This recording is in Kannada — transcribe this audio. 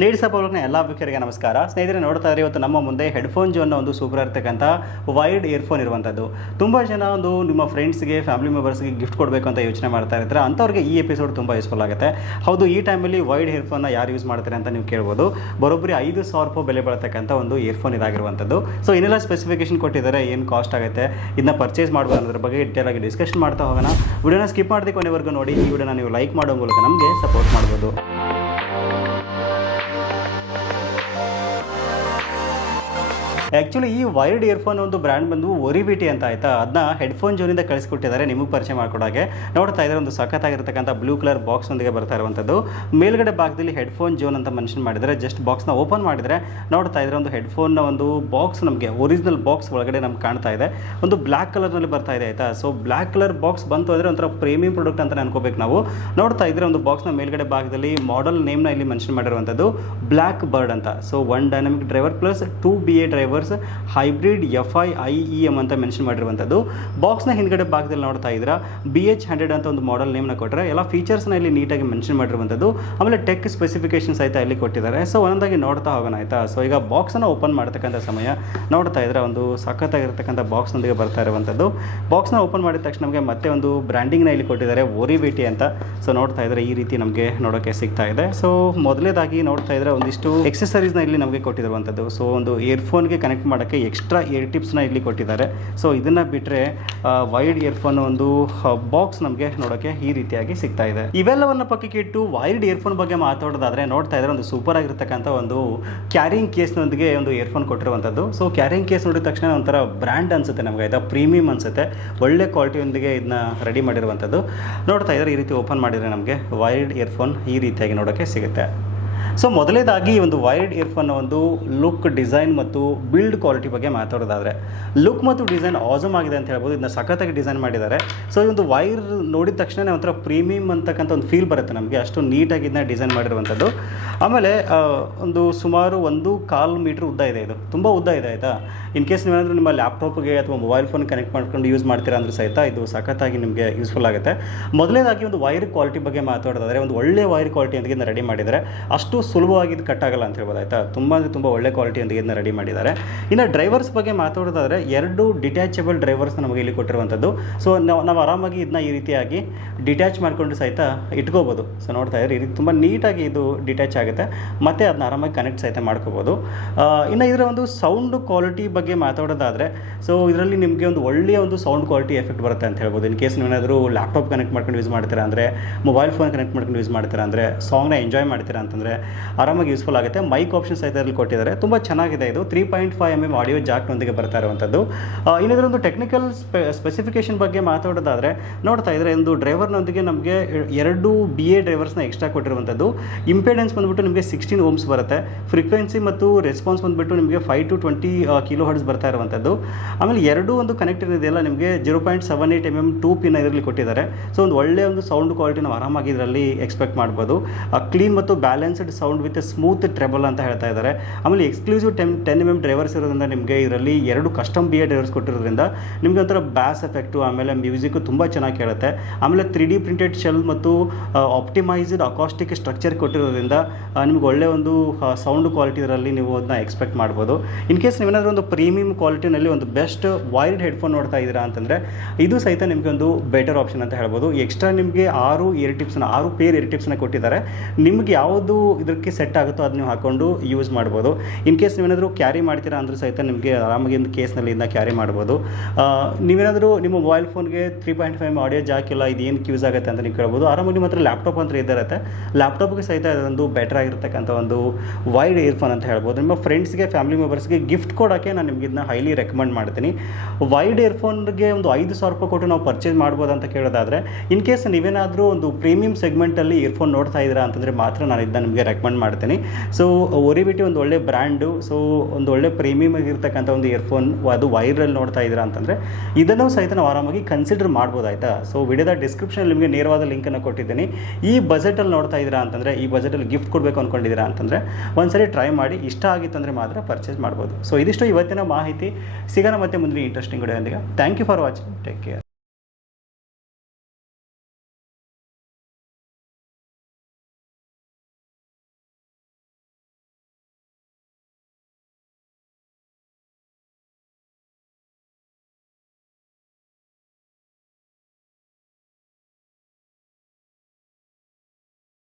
ನೇಡಿಸಪ್ಪ ಅವ್ರನ್ನ ಎಲ್ಲ ವೀಕ್ಷರಿಗೆ ನಮಸ್ಕಾರ. ಸ್ನೇಹಿತರೆ, ನೋಡ್ತಾ ಇದ್ರೆ ಇವತ್ತು ನಮ್ಮ ಮುಂದೆ ಹೆಡ್ಫೋನ್ ಜೋನ್ನ ಒಂದು ಸೂಪರ್ ಇರ್ತಕ್ಕಂಥ ವೈಡ್ ಇಯರ್ಫೋನ್ ಇರುವಂಥದ್ದು ತುಂಬ ಜನ ಒಂದು ನಿಮ್ಮ ಫ್ರೆಂಡ್ಸ್ಗೆ ಫ್ಯಾಮಿಲಿ ಮೆಂಬರ್ಸ್ಗೆ ಗಿಫ್ಟ್ ಕೊಡಬೇಕು ಅಂತ ಯೋಚನೆ ಮಾಡ್ತಾ ಇರ್ತಾರೆ. ಅಂಥವ್ರಿಗೆ ಈ ಎಪಿಸೋಡ್ ತುಂಬ ಯೂಸ್ಫುಲ್ ಆಗುತ್ತೆ. ಹೌದು, ಈ ಟೈಮಲ್ಲಿ ವೈಡ್ ಇಯರ್ಫೋನ್ನ ಯಾರು ಯೂಸ್ ಮಾಡ್ತಾರೆ ಅಂತ ನೀವು ಕೇಳ್ಬೋದು. ಬರೋಬ್ಬರಿ ಐದು ಸಾವಿರ ರೂಪಾಯಿ ಬೆಲೆ ಬಾಳ್ತಕ್ಕಂಥ ಒಂದು ಇಯರ್ಫೋನ್ ಇದಾಗಿರುವಂಥದ್ದು ಸೊ ಇನ್ನೆಲ್ಲ ಸ್ಪೆಸಿಫಿಕೇಶನ್ ಕೊಟ್ಟಿದ್ದಾರೆ, ಏನು ಕಾಸ್ಟ್ ಆಗುತ್ತೆ ಇದನ್ನ ಪರ್ಚೇಸ್ ಮಾಡ್ಬೋದು ಅನ್ನೋದ್ರ ಬಗ್ಗೆ ಡೀಟೇಲ್ ಆಗಿ ಡಿಸ್ಕಷನ್ ಮಾಡ್ತಾ ಹೋಗೋಣ. ವಿಡಿಯೋನ ಸ್ಕಿಪ್ ಮಾಡದೆ ಕೊನೆವರೆಗೂ ನೋಡಿ, ಈ ವಿಡಿಯೋನ ನೀವು ಲೈಕ್ ಮಾಡೋ ಮೂಲಕ ನಮಗೆ ಸಪೋರ್ಟ್ ಮಾಡ್ಬೋದು. ಆ್ಯಕ್ಚುಲಿ ಈ ವೈರ್ಡ್ ಇಯರ್ಫೋನ್ ಒಂದು ಬ್ರ್ಯಾಂಡ್ ಬಂದು ಒರಿಬಿಟಿ ಅಂತ ಆಯ್ತಾ? ಅದನ್ನ ಹೆಡ್ಫೋನ್ ಜೋನಿಂದ ಕಳಿಸ್ಕೊಟ್ಟಿದ್ದಾರೆ. ನಿಮಗೆ ಪರಿಚಯ ಮಾಡ್ಕೊಡೋಕೆ ನೋಡ್ತಾ ಇದ್ದಾರೆ ಒಂದು ಸಖತ್ತಾಗಿರ್ತಕ್ಕಂಥ ಬ್ಲೂ ಕಲರ್ ಬಾಕ್ಸ್ ಒಂದಿಗೆ ಬರ್ತಾ ಇರುವಂಥದ್ದು. ಮೇಲ್ಗಡೆ ಭಾಗದಲ್ಲಿ ಹೆಡ್ಫೋನ್ ಜೋನ್ ಅಂತ ಮೆನ್ಷನ್ ಮಾಡಿದರೆ ಜಸ್ಟ್ ಬಾಕ್ಸ್ನ ಓಪನ್ ಮಾಡಿದರೆ, ನೋಡ್ತಾ ಇದ್ದಾರೆ ಒಂದು ಹೆಡ್ಫೋನ್ನ ಒಂದು ಬಾಕ್ಸ್ ನಮಗೆ ಒರಿಜಿನಲ್ ಬಾಕ್ಸ್ ಒಳಗಡೆ ನಮ್ಗೆ ಕಾಣ್ತಾ ಇದೆ. ಒಂದು ಬ್ಲ್ಯಾಕ್ ಕಲರ್ನಲ್ಲಿ ಬರ್ತಾ ಇದೆ, ಆಯ್ತಾ? ಸೊ ಬ್ಲ್ಯಾಕ್ ಕಲರ್ ಬಾಕ್ಸ್ ಬಂತು ಅಂದರೆ ಒಂಥರ ಪ್ರೀಮಿಯಂ ಪ್ರಾಡಕ್ಟ್ ಅಂತ ಅನ್ಕೋಬೇಕು ನಾವು. ನೋಡ್ತಾ ಇದ್ರೆ ಒಂದು ಬಾಕ್ಸ್ನ ಮೇಲ್ಗಡೆ ಭಾಗದಲ್ಲಿ ಮಾಡೆಲ್ ನೇಮ್ನ ಇಲ್ಲಿ ಮೆನ್ಷನ್ ಮಾಡಿರುವಂಥದ್ದು ಬ್ಲ್ಯಾಕ್ ಬರ್ಡ್ ಅಂತ so one dynamic driver plus two B A drivers hybrid F I I E M ಅಂತ ಮೆನ್ಷನ್ ಮಾಡಿರುವಂಥದ್ದು. ಬಾಕ್ಸ್ನ ಹಿಂದ್ಗಡೆ ಭಾಗದಲ್ಲಿ ನೋಡ್ತಾ ಇದ್ದೀರಾ ಬಿ ಎಚ್ ಹಂಡ್ರೆಡ್ ಅಂತ ಒಂದು ಮಾಡೆಲ್ ನೇಮ್ನ ಕೊಟ್ಟರೆ ಎಲ್ಲ ಫೀಚರ್ಸ್ನ ಇಲ್ಲಿ ನೀಟಾಗಿ ಮೆನ್ಷನ್ ಮಾಡಿರುವಂಥದ್ದು. ಆಮೇಲೆ ಟೆಕ್ ಸ್ಪೆಸಿಫಿಕೇಶನ್ಸ್ ಆಯಿತಾ ಇಲ್ಲಿ ಕೊಟ್ಟಿದ್ದಾರೆ. ಸೊ ಒಂದೊಂದಾಗಿ ನೋಡ್ತಾ ಹೋಗೋಣ ಆಯ್ತಾ? ಸೊ ಈಗ ಬಾಕ್ಸನ್ನು ಓಪನ್ ಮಾಡ್ತಕ್ಕಂಥ ಸಮಯ. ನೋಡ್ತಾ ಇದ್ರೆ ಒಂದು ಸಖತ್ತಾಗಿರ್ತಕ್ಕಂಥ ಬಾಕ್ಸ್ನೊಂದಿಗೆ ಬರ್ತಾ ಇರುವಂಥದ್ದು. ಬಾಕ್ಸ್ನ ಓಪನ್ ಮಾಡಿದ ತಕ್ಷಣ ನಮಗೆ ಮತ್ತೆ ಒಂದು ಬ್ರ್ಯಾಂಡಿಂಗ್ನ ಇಲ್ಲಿ ಕೊಟ್ಟಿದ್ದಾರೆ ಓರಿವಿಟಿ ಅಂತ. ಸೊ ನೋಡ್ತಾ ಇದ್ರೆ ಈ ರೀತಿ ನಮಗೆ ನೋಡೋಕ್ಕೆ ಸಿಗ್ತಾ ಇದೆ. ಸೊ ಮೊದಲೇದಾಗಿ ನೋಡ್ತಾ ಇದ್ರೆ ಒಂದಿಷ್ಟು ಎಕ್ಸಸರೀಸ್ನ ಇಲ್ಲಿ ನಮಗೆ ಕೊಟ್ಟಿರುವಂಥದ್ದು. ಸೊ ಒಂದು ಇಯರ್ಫೋನ್ಗೆ ಕನೆಕ್ಟ್ ಮಾಡೋಕ್ಕೆ ಎಕ್ಸ್ಟ್ರಾ ಏರ್ ಟಿಪ್ಸ್ನ ಇಲ್ಲಿ ಕೊಟ್ಟಿದ್ದಾರೆ. ಸೊ ಇದನ್ನು ಬಿಟ್ಟರೆ ವೈರ್ಡ್ ಇಯರ್ಫೋನ್ ಒಂದು ಬಾಕ್ಸ್ ನಮಗೆ ನೋಡೋಕ್ಕೆ ಈ ರೀತಿಯಾಗಿ ಸಿಗ್ತಾ ಇದೆ. ಇವೆಲ್ಲವನ್ನ ಪಕ್ಕಕ್ಕೆ ಇಟ್ಟು ವೈರ್ಡ್ ಇಯರ್ಫೋನ್ ಬಗ್ಗೆ ಮಾತಾಡೋದಾದ್ರೆ ನೋಡ್ತಾ ಇದ್ರೆ ಒಂದು ಸೂಪರ್ ಆಗಿರ್ತಕ್ಕಂಥ ಒಂದು ಕ್ಯಾರಿಂಗ್ ಕೇಸ್ನೊಂದಿಗೆ ಒಂದು ಇಯರ್ಫೋನ್ ಕೊಟ್ಟಿರುವಂಥದ್ದು. ಸೊ ಕ್ಯಾರಿಂಗ್ ಕೇಸ್ ನೋಡಿದ ತಕ್ಷಣ ಒಂಥರ ಬ್ರ್ಯಾಂಡ್ ಅನ್ಸುತ್ತೆ ನಮಗೆ ಆಯಿತಾ ಪ್ರೀಮಿಯಂ ಅನ್ಸುತ್ತೆ. ಒಳ್ಳೆ ಕ್ವಾಲಿಟಿಯೊಂದಿಗೆ ಇದನ್ನ ರೆಡಿ ಮಾಡಿರುವಂಥದ್ದು. ನೋಡ್ತಾ ಇದ್ರೆ ಈ ರೀತಿ ಓಪನ್ ಮಾಡಿದರೆ ನಮಗೆ ವೈರ್ಡ್ ಇಯರ್ಫೋನ್ ಈ ರೀತಿಯಾಗಿ ನೋಡೋಕ್ಕೆ ಸಿಗುತ್ತೆ. ಸೊ ಮೊದಲೇದಾಗಿ ಒಂದು ವೈರ್ಡ್ ಇಯರ್ಫೋನ್ ಒಂದು ಲುಕ್ ಡಿಸೈನ್ ಮತ್ತು ಬಿಲ್ಡ್ ಕ್ವಾಲಿಟಿ ಬಗ್ಗೆ ಮಾತಾಡೋದಾದರೆ ಲುಕ್ ಮತ್ತು ಡಿಸೈನ್ ಆಸಮ್ ಆಗಿದೆ ಅಂತ ಹೇಳ್ಬೋದು. ಇದನ್ನ ಸಖತ್ತಾಗಿ ಡಿಸೈನ್ ಮಾಡಿದ್ದಾರೆ. ಸೊ ಈ ಒಂದು ವೈರ್ ನೋಡಿದ ತಕ್ಷಣ ಒಂಥರ ಪ್ರೀಮಿಯಂ ಅಂತಕ್ಕಂಥ ಒಂದು ಫೀಲ್ ಬರುತ್ತೆ ನಮಗೆ. ಅಷ್ಟು ನೀಟಾಗಿ ಇದನ್ನ ಡಿಸೈನ್ ಮಾಡಿರುವಂಥದ್ದು. ಆಮೇಲೆ ಒಂದು ಸುಮಾರು ಒಂದು ಕಾಲು ಮೀಟ್ರ್ ಉದ್ದ ಇದೆ ಇದು. ತುಂಬ ಉದ್ದ ಇದೆ, ಆಯಿತಾ? ಇನ್ ಕೇಸ್ ನೀವೇನಾದರೂ ನಿಮ್ಮ ಲ್ಯಾಪ್ಟಾಪ್ಗೆ ಅಥವಾ ಮೊಬೈಲ್ ಫೋನ್ ಕನೆಕ್ಟ್ ಮಾಡ್ಕೊಂಡು ಯೂಸ್ ಮಾಡ್ತೀರಾ ಅಂದರೂ ಸಹಿತ ಇದು ಸಖತ್ತಾಗಿ ನಿಮಗೆ ಯೂಸ್ಫುಲ್ ಆಗುತ್ತೆ. ಮೊದಲನೇದಾಗಿ ಒಂದು ವೈರ್ ಕ್ವಾಲಿಟಿ ಬಗ್ಗೆ ಮಾತಾಡೋದಾದರೆ, ಒಂದು ಒಳ್ಳೆಯ ವೈರ್ ಕ್ವಾಲಿಟಿ ಅಂತ ರೆಡಿ ಮಾಡಿದರೆ ಅಷ್ಟು ಸುಲಭವಾಗಿ ಇದು ಕಟ್ ಆಗಲ್ಲ ಅಂತ ಹೇಳ್ಬೋದು, ಆಯಿತಾ? ತುಂಬ ಅಂದರೆ ತುಂಬ ಒಳ್ಳೆ ಕ್ವಾಲಿಟಿಯೊಂದಿಗೆ ಇದನ್ನ ರೆಡಿ ಮಾಡಿದ್ದಾರೆ. ಇನ್ನು ಡ್ರೈವರ್ಸ್ ಬಗ್ಗೆ ಮಾತಾಡೋದಾದರೆ, ಎರಡು ಡಿಟ್ಯಾಚಬಲ್ ಡ್ರೈವರ್ಸ್ ನಮಗೆ ಇಲ್ಲಿ ಕೊಟ್ಟಿರುವಂಥದ್ದು. ಸೊ ನಾವು ನಾವು ಆರಾಮಾಗಿ ಇದನ್ನ ಈ ರೀತಿಯಾಗಿ ಡಿಟ್ಯಾಚ್ ಮಾಡಿಕೊಂಡು ಸಹಿತ ಇಟ್ಕೋಬೋದು. ಸೊ ನೋಡ್ತಾ ಇದ್ರೆ ಈ ರೀತಿ ತುಂಬ ನೀಟಾಗಿ ಇದು ಡಿಟ್ಯಾಚ್ ಆಗುತ್ತೆ. ಮತ್ತು ಅದನ್ನ ಆರಾಮಾಗಿ ಕನೆಕ್ಟ್ ಸಹಿತ ಮಾಡ್ಕೋಬೋದು. ಇನ್ನು ಇದರ ಒಂದು ಸೌಂಡ್ ಕ್ವಾಲಿಟಿ ಬಗ್ಗೆ ಮಾತಾಡೋದಾದರೆ ಸೊ ಇದರಲ್ಲಿ ನಿಮಗೆ ಒಂದು ಒಳ್ಳೆಯ ಒಂದು ಸೌಂಡ್ ಕ್ವಾಲಿಟಿ ಎಫೆಕ್ಟ್ ಬರುತ್ತೆ ಅಂತ ಹೇಳ್ಬೋದು. ಇನ್ ಕೇಸ್ ನೀವೇನಾದರೂ ಲ್ಯಾಪ್ಟಾಪ್ ಕನೆಕ್ಟ್ ಮಾಡ್ಕೊಂಡು ಯೂಸ್ ಮಾಡ್ತೀರಾ ಅಂದರೆ ಮೊಬೈಲ್ ಫೋನ್ ಕನೆಕ್ಟ್ ಮಾಡ್ಕೊಂಡು ಯೂಸ್ ಮಾಡ್ತೀರಾ ಅಂದರೆ ಸಾಂಗ್ನ ಎಂಜಾಯ್ ಮಾಡ್ತೀರಾ ಅಂತಂದರೆ ಆರಾಮಾಗಿ ಯೂಸ್ಫುಲ್ ಆಗುತ್ತೆ. ಮೈಕ್ ಆಪ್ಷನ್ ಸಹಿತ ಇದರಲ್ಲಿ ಕೊಟ್ಟಿದ್ದಾರೆ. ತುಂಬ ಚೆನ್ನಾಗಿದೆ ಇದು. Three point five M M audio ಜಾಕ್ನೊಂದಿಗೆ ಬರ್ತಾ ಇರುವಂಥದ್ದು ಆ, ಒಂದು ಟೆಕ್ನಿಕಲ್ ಸ್ಪೆಸಿಫಿಕೇಶನ್ ಬಗ್ಗೆ ಮಾತಾಡೋದಾದರೆ ನೋಡ್ತಾ ಇದ್ರೆ ಒಂದು ಡ್ರೈವರ್ನೊಂದಿಗೆ ನಮಗೆ ಎರಡು ಬಿ ಎ ಡ್ರೈವರ್ಸ್ನ ಎಕ್ಸ್ಟ್ರಾ ಕೊಟ್ಟಿರುವಂಥದ್ದು ಇಂಪೆಡೆನ್ಸ್ ಬಂದುಬಿಟ್ಟು ನಿಮಗೆ ಸಿಕ್ಸ್ಟೀನ್ ಓಮ್ಸ್ ಬರುತ್ತೆ. ಫ್ರೀಕ್ವೆನ್ಸಿ ಮತ್ತು ರೆಸ್ಪಾನ್ಸ್ ಬಂದುಬಿಟ್ಟು ನಿಮಗೆ five to twenty kilo hertz ಬರ್ತಾ ಇರುವಂಥದ್ದು ಆಮೇಲೆ ಎರಡು ಒಂದು ಕನೆಕ್ಟ್ ಇದೆಯಲ್ಲ ನಿಮಗೆ zero point seven eight M M two pin ಇದರಲ್ಲಿ ಕೊಟ್ಟಿದ್ದಾರೆ. ಸೊ ಒಂದು ಒಳ್ಳೆಯ ಒಂದು ಸೌಂಡ್ ಕ್ವಾಲಿಟಿ ನಾವು ಆರಾಮಾಗಿ ಇದರಲ್ಲಿ ಎಕ್ಸ್ಪೆಕ್ಟ್ ಮಾಡ್ಬೋದು. ಕ್ಲೀನ್ ಮತ್ತು balanced sound with smooth treble ಅಂತ ಹೇಳ್ತಾ ಇದ್ದಾರೆ. ಆಮೇಲೆ exclusive ten ten M M drivers ಇರೋದ್ರಿಂದ ನಿಮಗೆ ಇದರಲ್ಲಿ ಎರಡು ಕಸ್ಟಮ್ ಬಿ ಎ ಡ್ರೈವರ್ಸ್ ಕೊಟ್ಟಿರೋದ್ರಿಂದ ನಿಮಗೆ ಒಂಥರ ಬ್ಯಾಸ್ ಎಫೆಕ್ಟು ಆಮೇಲೆ ಮ್ಯೂಸಿಕ್ ತುಂಬ ಚೆನ್ನಾಗಿ ಕೇಳುತ್ತೆ. ಆಮೇಲೆ ತ್ರೀ ಡಿ ಪ್ರಿಂಟೆಡ್ ಶೆಲ್ ಮತ್ತು ಆಪ್ಟಿಮೈಸ್ಡ್ ಅಕಾಸ್ಟಿಕ್ ಸ್ಟ್ರಕ್ಚರ್ ಕೊಟ್ಟಿರೋದ್ರಿಂದ ನಿಮ್ಗೆ ಒಳ್ಳೆ ಒಂದು ಸೌಂಡ್ ಕ್ವಾಲಿಟಿ ಇದರಲ್ಲಿ ನೀವು ಅದನ್ನ ಎಕ್ಸ್ಪೆಕ್ಟ್ ಮಾಡ್ಬೋದು. ಇನ್ ಕೇಸ್ ನೀವೇನಾದರೂ ಒಂದು ಪ್ರೀಮಿಯಂ ಕ್ವಾಲಿಟಿನಲ್ಲಿ ಒಂದು ಬೆಸ್ಟ್ ವೈರ್ಡ್ ಹೆಡ್ಫೋನ್ ನೋಡ್ತಾ ಇದ್ದೀರಾ ಅಂತಂದರೆ, ಇದು ಸಹಿತ ನಿಮಗೆ ಒಂದು ಬೆಟರ್ ಆಪ್ಷನ್ ಅಂತ ಹೇಳ್ಬೋದು. ಎಕ್ಸ್ಟ್ರಾ ನಿಮಗೆ ಆರು ಇಯರ್ ಟಿಪ್ಸ್ನ ಆರು ಪೇರ್ ಇಯರ್ ಟಿಪ್ಸ್ನ ಕೊಟ್ಟಿದ್ದಾರೆ. ನಿಮ್ಗೆ ಯಾವುದು ಇದಕ್ಕೆ ಸೆಟ್ ಆಗುತ್ತೋ ಅದು ನೀವು ಹಾಕೊಂಡು ಯೂಸ್ ಮಾಡ್ಬೋದು. ಇನ್ ಕೇಸ್ ನೀವೇನಾದರೂ ಕ್ಯಾರಿ ಮಾಡ್ತೀರಾ ಅಂದರೂ ಸಹಿತ ನಿಮಗೆ ಆರಾಮಾಗಿ ಕೇಸ್ನಲ್ಲಿ ಇದನ್ನ ಕ್ಯಾರಿ ಮಾಡ್ಬೋದು. ನೀವೇನಾದರೂ ನಿಮ್ಮ ಮೊಬೈಲ್ ಫೋನ್ಗೆ three point five audio jack ಇಲ್ಲ, ಇದು ಏನಕ್ಕೆ ಯೂಸ್ ಆಗುತ್ತೆ ಅಂತ ನೀವು ಕೇಳ್ಬೋದು. ಆರಾಮಾಗಿ ನಿಮ್ಮ ಹತ್ರ ಲ್ಯಾಪ್ಟಾಪ್ ಅಂತ ಇದ್ದಿರುತ್ತೆ ಲ್ಯಾಪ್ಟಾಪ್ಗೆ ಸಹಿತ ಅದೊಂದು ಬೆಟರ್ ಆಗಿರ್ತಕ್ಕಂಥ ಒಂದು ವೈಡ್ ಇಯರ್ಫೋನ್ ಅಂತ ಹೇಳ್ಬೋದು. ನಿಮ್ಮ ಫ್ರೆಂಡ್ಸ್ಗೆ ಫ್ಯಾಮಿಲಿ ಮೆಂಬರ್ಸ್ಗೆ ಗಿಫ್ಟ್ ಕೊಡೋಕ್ಕೆ ನಾನು ನಿಮಗೆ ಇದನ್ನ ಹೈಲಿ ರೆಕಮೆಂಡ್ ಮಾಡ್ತೀನಿ. ವೈಡ್ ಇಯರ್ಫೋನ್ಗೆ ಒಂದು ಐದು ಸಾವಿರ ರೂಪಾಯಿ ಕೊಟ್ಟು ನಾವು ಪರ್ಚೇಸ್ ಮಾಡ್ಬೋದು ಅಂತ ಕೇಳೋದಾದರೆ ಇನ್ ಕೇಸ್ ನೀವೇನಾದರೂ ಒಂದು ಪ್ರೀಮಿಯಂ ಸೆಗ್ಮೆಂಟಲ್ಲಿ ಇಯರ್ಫೋನ್ ನೋಡ್ತಾ ಇದ್ದೀರಾ ಅಂತಂದರೆ ಮಾತ್ರ ನಾನು ಇದನ್ನ ನಿಮಗೆ ರೆಕಮೆಂಡ್ ಮಾಡ್ತೀನಿ. ಸೊ ಒರಿಬಿಟಿ ಒಂದು ಒಳ್ಳೆ ಬ್ರ್ಯಾಂಡು. ಸೊ ಒಂದು ಒಳ್ಳೆ ಪ್ರೀಮಿಯಮ್ ಆಗಿರ್ತಕ್ಕಂಥ ಒಂದು ಇಯರ್ಫೋನ್, ಅದು ವೈರಲ್ಲಿ ನೋಡ್ತಾ ಇದ್ದೀರಾ ಅಂತಂದರೆ, ಇದನ್ನು ಸಹಿತ ನಾವು ಆರಾಮಾಗಿ ಕನ್ಸಿಡರ್ ಮಾಡ್ಬೋದಾಯ್ತಾ? ಸೊ ವಿಡಿಯೋದ ಡಿಸ್ಕ್ರಿಪ್ಷನ್ ನಿಮಗೆ ನೇರವಾದ ಲಿಂಕನ್ನು ಕೊಟ್ಟಿದ್ದೀನಿ. ಈ ಬಜೆಟಲ್ಲಿ ನೋಡ್ತಾ ಇದ್ದೀರಾ ಅಂತಂದರೆ, ಈ ಬಜೆಟಲ್ಲಿ ಗಿಫ್ಟ್ ಕೊಡಬೇಕು ಅಂದ್ಕೊಂಡಿದ್ದೀರಾ ಅಂತಂದರೆ, ಒಂದ್ಸರಿ ಟ್ರೈ ಮಾಡಿ. ಇಷ್ಟ ಆಗಿತ್ತಂದರೆ ಮಾತ್ರ ಪರ್ಚೇಸ್ ಮಾಡ್ಬೋದು. ಸೊ ಇದಿಷ್ಟು ಇವತ್ತಿನ ಮಾಹಿತಿ. ಸಿಗೋಣ ಮತ್ತೆ ಮುಂದಿನ interesting ವಿಡಿಯೋದೊಂದಿಗೆ. Thank you for watching take care